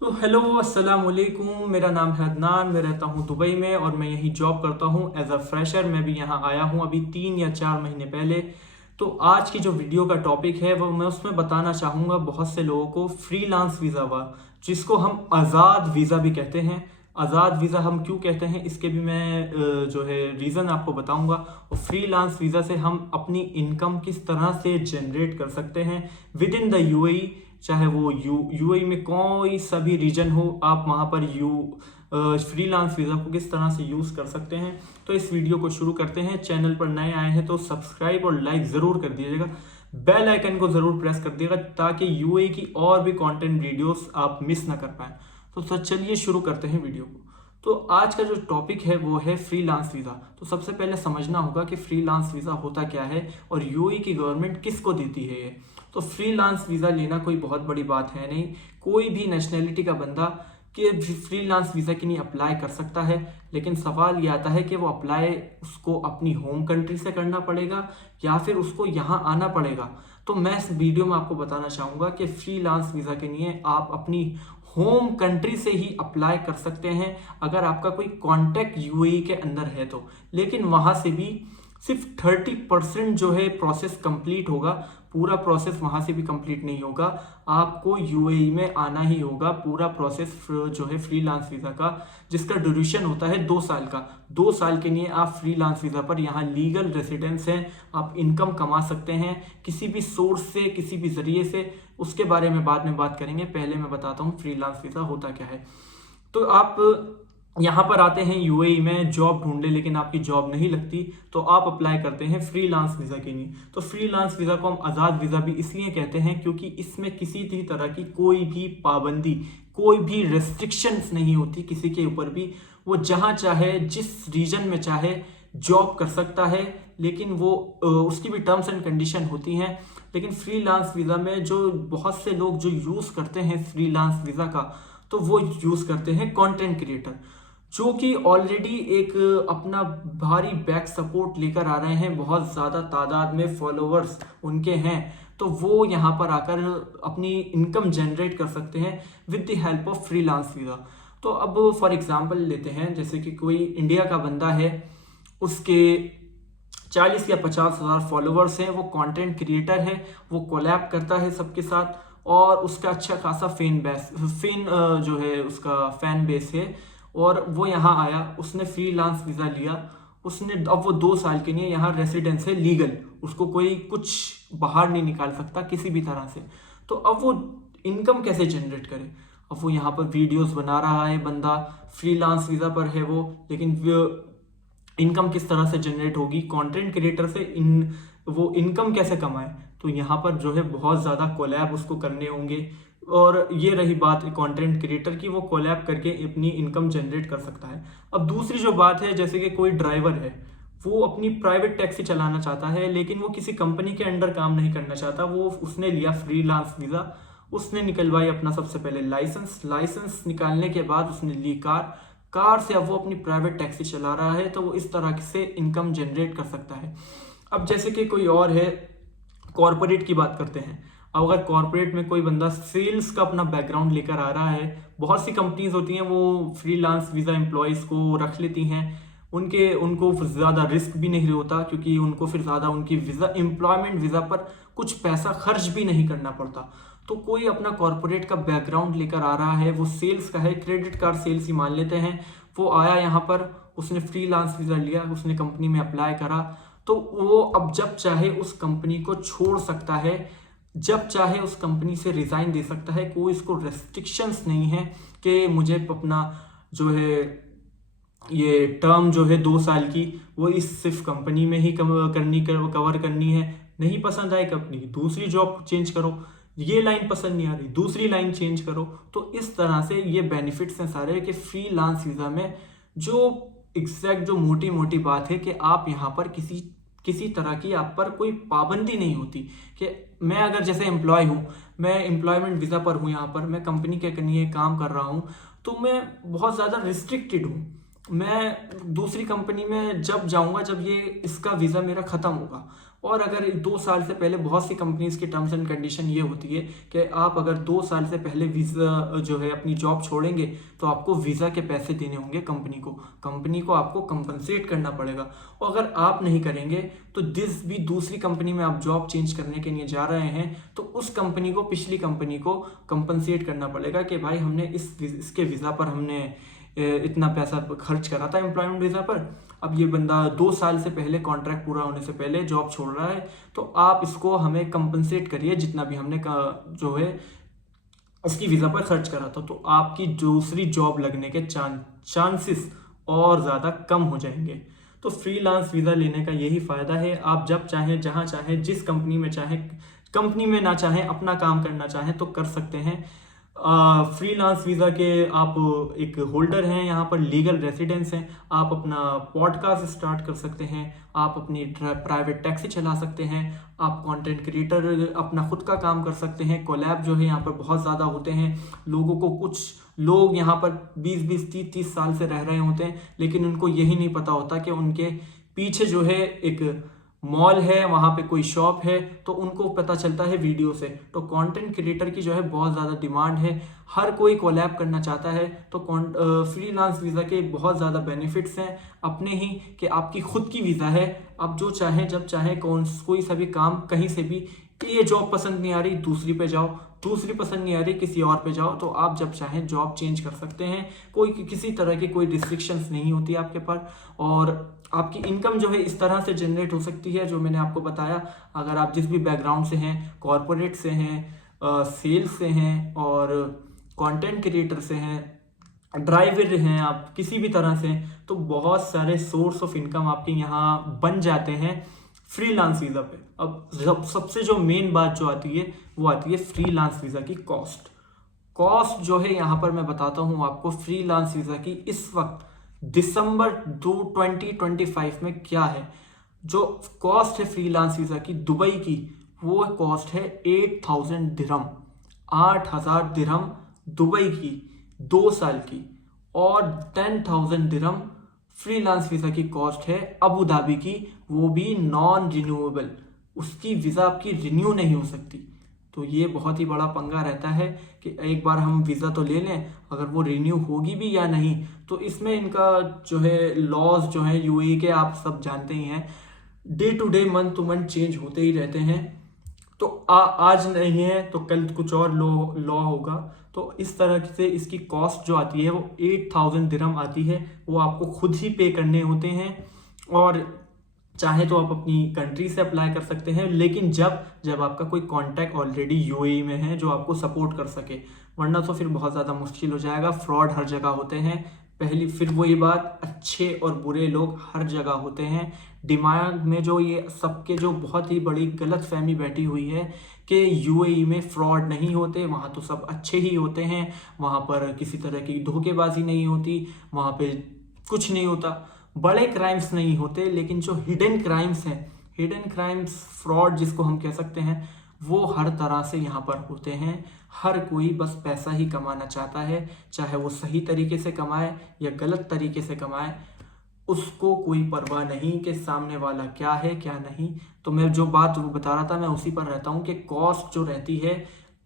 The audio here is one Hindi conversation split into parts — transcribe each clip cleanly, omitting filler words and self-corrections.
तो हेलो अस्सलाम वालेकुम। मेरा नाम है अदनान। मैं रहता हूँ दुबई में और मैं यहीं जॉब करता हूँ एज अ फ्रेशर। मैं भी यहाँ आया हूँ अभी 3 या 4 महीने पहले। तो आज की जो वीडियो का टॉपिक है वो मैं उसमें बताना चाहूँगा बहुत से लोगों को फ्रीलांस वीज़ा जिसको हम आज़ाद वीज़ा भी कहते हैं। आज़ाद वीज़ा हम क्यों कहते हैं इसके भी मैं जो है रीज़न आपको बताऊंगा। और फ्रीलांस वीज़ा से हम अपनी इनकम किस तरह से जनरेट कर सकते हैं विद इन द यूएई। चाहे वो यूएई में कोई सा भी रीजन हो, आप वहाँ पर फ्रीलांस वीज़ा को किस तरह से यूज़ कर सकते हैं। तो इस वीडियो को शुरू करते हैं। चैनल पर नए आए हैं तो सब्सक्राइब और लाइक ज़रूर कर दीजिएगा। बेल आइकन को ज़रूर प्रेस कर दीजिएगा ताकि यूएई की और भी कंटेंट वीडियोस आप मिस ना कर पाएँ। तो चलिए शुरू करते हैं वीडियो को। तो आज का जो टॉपिक है वो है फ्रीलांस वीज़ा। तो सबसे पहले समझना होगा कि फ्रीलांस वीज़ा होता क्या है और यूएई की गवर्नमेंट किसको देती है ये। तो फ्रीलांस वीज़ा लेना कोई बहुत बड़ी बात है नहीं। कोई भी नेशनैलिटी का बंदा कि फ्रीलांस वीज़ा के लिए अप्लाई कर सकता है। लेकिन सवाल ये आता है कि वो अप्लाई उसको अपनी होम कंट्री से करना पड़ेगा या फिर उसको यहाँ आना पड़ेगा। तो मैं इस वीडियो में आपको बताना चाहूँगा कि फ्रीलांस वीज़ा के लिए आप अपनी होम कंट्री से ही अप्लाई कर सकते हैं अगर आपका कोई कॉन्टैक्ट यूएई के अंदर है तो। लेकिन वहाँ से भी सिर्फ 30% जो है प्रोसेस कंप्लीट होगा। पूरा प्रोसेस वहाँ से भी कंप्लीट नहीं होगा। आपको यूएई में आना ही होगा। पूरा प्रोसेस जो है फ्रीलांस वीज़ा का जिसका ड्यूरेशन होता है 2 साल का। 2 साल के लिए आप फ्रीलांस वीज़ा पर यहाँ लीगल रेसिडेंस हैं। आप इनकम कमा सकते हैं किसी भी सोर्स से, किसी भी ज़रिए से। उसके बारे में बाद में बात करेंगे। पहले मैं बताता हूँ फ्रीलांस वीज़ा होता क्या है। तो आप यहाँ पर आते हैं यूएई में जॉब ढूंढने, लेकिन आपकी जॉब नहीं लगती तो आप अप्लाई करते हैं फ्रीलांस वीज़ा के लिए। तो फ्रीलांस वीज़ा को हम आज़ाद वीज़ा भी इसलिए कहते हैं क्योंकि इसमें किसी भी तरह की कोई भी पाबंदी, कोई भी रेस्ट्रिक्शंस नहीं होती किसी के ऊपर भी। वो जहाँ चाहे, जिस रीजन में चाहे जॉब कर सकता है। लेकिन वो उसकी भी टर्म्स एंड कंडीशन होती हैं। लेकिन फ्रीलांस वीज़ा में जो बहुत से लोग जो यूज़ करते हैं फ्रीलांस वीज़ा का, तो वो यूज़ करते हैं कंटेंट क्रिएटर जो कि ऑलरेडी एक अपना भारी बैक सपोर्ट लेकर आ रहे हैं। बहुत ज़्यादा तादाद में फॉलोअर्स उनके हैं। तो वो यहाँ पर आकर अपनी इनकम जनरेट कर सकते हैं with the help of freelance visa. तो अब फॉर एग्जांपल लेते हैं, जैसे कि कोई इंडिया का बंदा है, उसके 40 या 50 हज़ार फॉलोअर्स हैं, वो कंटेंट क्रिएटर है, वो कोलैब करता है सबके साथ और उसका अच्छा खासा जो है उसका फैन बेस है। और वो यहाँ आया, उसने फ्रीलांस वीज़ा लिया, उसने अब वो 2 साल के लिए यहाँ रेसिडेंस है लीगल। उसको कोई कुछ बाहर नहीं निकाल सकता किसी भी तरह से। तो अब वो इनकम कैसे जनरेट करे। अब वो यहाँ पर वीडियोस बना रहा है बंदा, फ्रीलांस वीज़ा पर है वो, लेकिन इनकम किस तरह से जनरेट होगी कंटेंट क्रिएटर से, वो इनकम कैसे कमाए। तो यहाँ पर जो है बहुत ज़्यादा कोलैब उसको करने होंगे। और ये रही बात कंटेंट क्रिएटर की, वो कोलैब करके अपनी इनकम जनरेट कर सकता है। अब दूसरी जो बात है, जैसे कि कोई ड्राइवर है, वो अपनी प्राइवेट टैक्सी चलाना चाहता है लेकिन वो किसी कंपनी के अंडर काम नहीं करना चाहता। वो उसने लिया फ्रीलांस वीज़ा, उसने निकलवाई अपना सबसे पहले लाइसेंस निकालने के बाद उसने ली कार से अब वो अपनी प्राइवेट टैक्सी चला रहा है। तो वो इस तरह से इनकम जनरेट कर सकता है। अब जैसे कि कोई और है, कॉरपोरेट की बात करते हैं। अब अगर कॉरपोरेट में कोई बंदा सेल्स का अपना बैकग्राउंड लेकर आ रहा है, बहुत सी कंपनीज होती हैं वो फ्रीलांस वीज़ा एम्प्लॉयज़ को रख लेती हैं। उनको ज़्यादा रिस्क भी नहीं होता क्योंकि उनको फिर ज़्यादा उनकी एम्प्लॉयमेंट वीज़ा पर कुछ पैसा खर्च भी नहीं करना पड़ता। तो कोई अपना कॉरपोरेट का बैकग्राउंड लेकर आ रहा है, वो सेल्स का है, क्रेडिट कार्ड सेल्स ही मान लेते हैं। वो आया यहाँ पर, उसने फ्रीलांस वीज़ा लिया, उसने कंपनी में अप्लाई करा। तो वो अब जब चाहे उस कंपनी को छोड़ सकता है, जब चाहे उस कंपनी से रिज़ाइन दे सकता है। कोई इसको रेस्ट्रिक्शंस नहीं है कि मुझे अपना जो है ये टर्म जो है 2 साल की, वो इस सिर्फ कंपनी में ही कवर करनी है। नहीं पसंद आए कंपनी, दूसरी जॉब चेंज करो। ये लाइन पसंद नहीं आ रही, दूसरी लाइन चेंज करो। तो इस तरह से ये बेनिफिट्स हैं सारे कि फ्रीलांस वीज़ा में जो एग्जैक्ट जो मोटी मोटी बात है कि आप यहाँ पर किसी तरह की आप पर कोई पाबंदी नहीं होती। कि मैं अगर जैसे एम्प्लॉय हूँ, मैं एम्प्लॉयमेंट वीज़ा पर हूँ, यहाँ पर मैं कंपनी के लिए काम कर रहा हूँ, तो मैं बहुत ज़्यादा रिस्ट्रिक्टेड हूँ। मैं दूसरी कंपनी में जब जाऊँगा जब ये इसका वीज़ा मेरा ख़त्म होगा, और अगर 2 साल से पहले बहुत सी कंपनीज की टर्म्स एंड कंडीशन ये होती है कि आप अगर 2 साल से पहले वीज़ा जो है अपनी जॉब छोड़ेंगे तो आपको वीज़ा के पैसे देने होंगे कंपनी को आपको कंपनसेट करना पड़ेगा। और अगर आप नहीं करेंगे तो जिस भी दूसरी कंपनी में आप जॉब चेंज करने के लिए जा रहे हैं तो उस कंपनी को, पिछली कंपनी को कंपनसेट करना पड़ेगा कि भाई हमने इसके वीज़ा पर हमने इतना पैसा खर्च करा था एम्प्लॉयमेंट वीज़ा पर, अब ये बंदा 2 साल से पहले कॉन्ट्रैक्ट पूरा होने से पहले जॉब छोड़ रहा है, तो आप इसको हमें कंपनसेट करिए जितना भी हमने जो है इसकी वीज़ा पर खर्च करा था। तो आपकी दूसरी जॉब लगने के चांसेस और ज़्यादा कम हो जाएंगे। तो फ्रीलांस वीज़ा लेने का यही फ़ायदा है, आप जब चाहें, जहाँ चाहें, जिस कंपनी में चाहें, कंपनी में ना चाहें अपना काम करना चाहें तो कर सकते हैं। फ्रीलांस वीज़ा के आप एक होल्डर हैं, यहाँ पर लीगल रेसिडेंस हैं, आप अपना पॉडकास्ट स्टार्ट कर सकते हैं, आप अपनी प्राइवेट टैक्सी चला सकते हैं, आप कंटेंट क्रिएटर अपना खुद का काम कर सकते हैं। कोलैब जो है यहाँ पर बहुत ज़्यादा होते हैं, कुछ लोग यहाँ पर 20-20, 30-30 साल से रह रहे होते हैं, लेकिन उनको यही नहीं पता होता कि उनके पीछे जो है एक मॉल है, वहाँ पे कोई शॉप है, तो उनको पता चलता है वीडियो से। तो कंटेंट क्रिएटर की जो है बहुत ज़्यादा डिमांड है, हर कोई कोलैब करना चाहता है। तो फ्रीलांस वीज़ा के बहुत ज़्यादा बेनिफिट्स हैं अपने ही, कि आपकी खुद की वीज़ा है, आप जो चाहें जब चाहें कोई सा भी काम कहीं से भी, ये जॉब पसंद नहीं आ रही दूसरी पे जाओ, दूसरी पसंद नहीं आ रही किसी और पे जाओ, तो आप जब चाहें जॉब चेंज कर सकते हैं। किसी तरह की कोई रिस्ट्रिक्शंस नहीं होती आपके पास, और आपकी इनकम जो है इस तरह से जनरेट हो सकती है जो मैंने आपको बताया। अगर आप जिस भी बैकग्राउंड से हैं, कॉरपोरेट से हैं, सेल्स से हैं, और कंटेंट क्रिएटर से हैं, ड्राइवर हैं, आप किसी भी तरह से, तो बहुत सारे सोर्स ऑफ इनकम आपके यहाँ बन जाते हैं फ्रीलांस वीज़ा पे। अब सबसे जो मेन बात जो आती है वो आती है फ्रीलांस वीज़ा की कॉस्ट जो है यहाँ पर मैं बताता हूँ आपको फ्रीलांस वीज़ा की इस वक्त दिसंबर 2025 में क्या है। जो कॉस्ट है फ्रीलांस वीज़ा की दुबई की, वो कॉस्ट है 8,000 दिरहम, 8,000 दिरहम दुबई की 2 साल की, और 10,000 दिरहम फ्रीलांस वीज़ा की कॉस्ट है अबू धाबी की, वो भी नॉन रिन्यूएबल, उसकी वीज़ा आपकी रिन्यू नहीं हो सकती। तो ये बहुत ही बड़ा पंगा रहता है कि एक बार हम वीज़ा तो ले लें, अगर वो रिन्यू होगी भी या नहीं, तो इसमें इनका जो है लॉज जो है यूएई के, आप सब जानते ही हैं, day to day, month to month change होते ही रहते हैं। तो आज नहीं है तो कल कुछ और लॉ होगा। तो इस तरह से इसकी कॉस्ट जो आती है वो 8,000 दिरहम आती है, वो आपको खुद ही पे करने होते हैं। और चाहे तो आप अपनी कंट्री से अप्लाई कर सकते हैं, लेकिन जब आपका कोई कॉन्टैक्ट ऑलरेडी यूएई में है जो आपको सपोर्ट कर सके, वरना तो फिर बहुत ज़्यादा मुश्किल हो जाएगा। फ्रॉड हर जगह होते हैं, फिर वही बात, अच्छे और बुरे लोग हर जगह होते हैं। दिमाग में जो ये सबके जो बहुत ही बड़ी गलत फहमी बैठी हुई है कि यूएई में फ्रॉड नहीं होते, वहाँ तो सब अच्छे ही होते हैं, वहाँ पर किसी तरह की धोखेबाजी नहीं होती, वहाँ पे कुछ नहीं होता, बड़े क्राइम्स नहीं होते, लेकिन जो हिडन क्राइम्स हैं, हिडन क्राइम्स, फ्रॉड जिसको हम कह सकते हैं, वो हर तरह से यहाँ पर होते हैं। हर कोई बस पैसा ही कमाना चाहता है, चाहे वो सही तरीके से कमाए या गलत तरीके से कमाए, उसको कोई परवाह नहीं कि सामने वाला क्या है क्या नहीं। तो मैं जो बात बता रहा था मैं उसी पर रहता हूँ कि कॉस्ट जो रहती है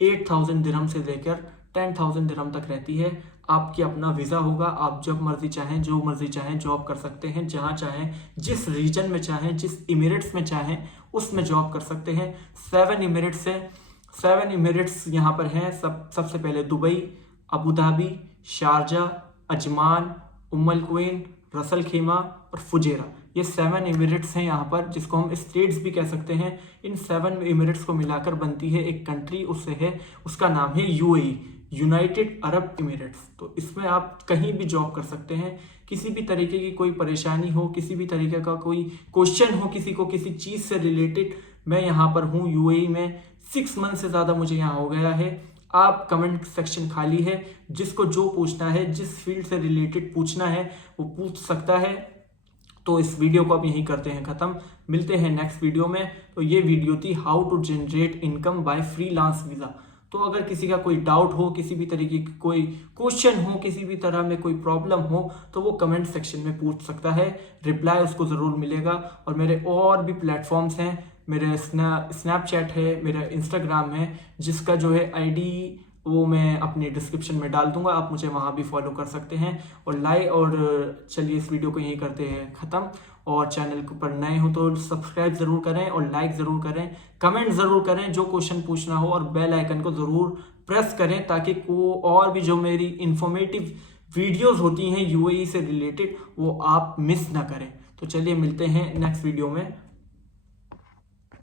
8,000 दिरहम से लेकर 10,000 दिरहम तक रहती है। आपकी अपना वीज़ा होगा, आप जब मर्जी चाहें, जो मर्जी चाहें जॉब कर सकते हैं, जहाँ चाहें, जिस रीजन में चाहें, जिस इमिरेट्स में चाहें उसमें जॉब कर सकते हैं। 7 इमिरेट्स हैं, 7 इमिरेट्स यहाँ पर हैं। सबसे पहले Dubai, Abu Dhabi, Sharjah, Ajman, Umm al Quwain, Ras al Khaimah और फुजेरा, ये 7 इमिरेट्स हैं यहाँ पर, जिसको हम स्टेट्स भी कह सकते हैं। इन 7 इमिरेट्स को मिलाकर बनती है एक कंट्री, उसका नाम है यूएई, यूनाइटेड अरब इमिरेट्स। तो इसमें आप कहीं भी जॉब कर सकते हैं, किसी भी तरीके की कोई परेशानी हो, किसी भी तरीके का कोई क्वेश्चन हो, किसी को किसी चीज़ से रिलेटेड, मैं यहाँ पर हूँ यूएई में, 6 मंथ से ज़्यादा मुझे यहाँ हो गया है। आप कमेंट सेक्शन खाली है, जिसको जो पूछना है, जिस फील्ड से रिलेटेड पूछना है वो पूछ सकता है। तो इस वीडियो को अब यहीं करते हैं ख़त्म, मिलते हैं नेक्स्ट वीडियो में। तो ये वीडियो थी how to generate income by freelance visa. तो अगर किसी का कोई डाउट हो, किसी भी तरीके की कोई क्वेश्चन हो, किसी भी तरह में कोई प्रॉब्लम हो, तो वो कमेंट सेक्शन में पूछ सकता है, रिप्लाई उसको ज़रूर मिलेगा। और मेरे और भी प्लेटफॉर्म्स हैं, मेरे स्नैपचैट है, मेरा इंस्टाग्राम है, जिसका जो है आईडी वो मैं अपने डिस्क्रिप्शन में डाल दूंगा, आप मुझे वहाँ भी फॉलो कर सकते हैं। और चलिए इस वीडियो को यहीं करते हैं ख़त्म। और चैनल के ऊपर नए हो तो सब्सक्राइब ज़रूर करें और लाइक ज़रूर करें, कमेंट ज़रूर करें जो क्वेश्चन पूछना हो, और बेल आइकन को ज़रूर प्रेस करें ताकि को और भी जो मेरी इंफॉर्मेटिव वीडियोस होती हैं यूएई से रिलेटेड वो आप मिस ना करें। तो चलिए मिलते हैं नेक्स्ट वीडियो में।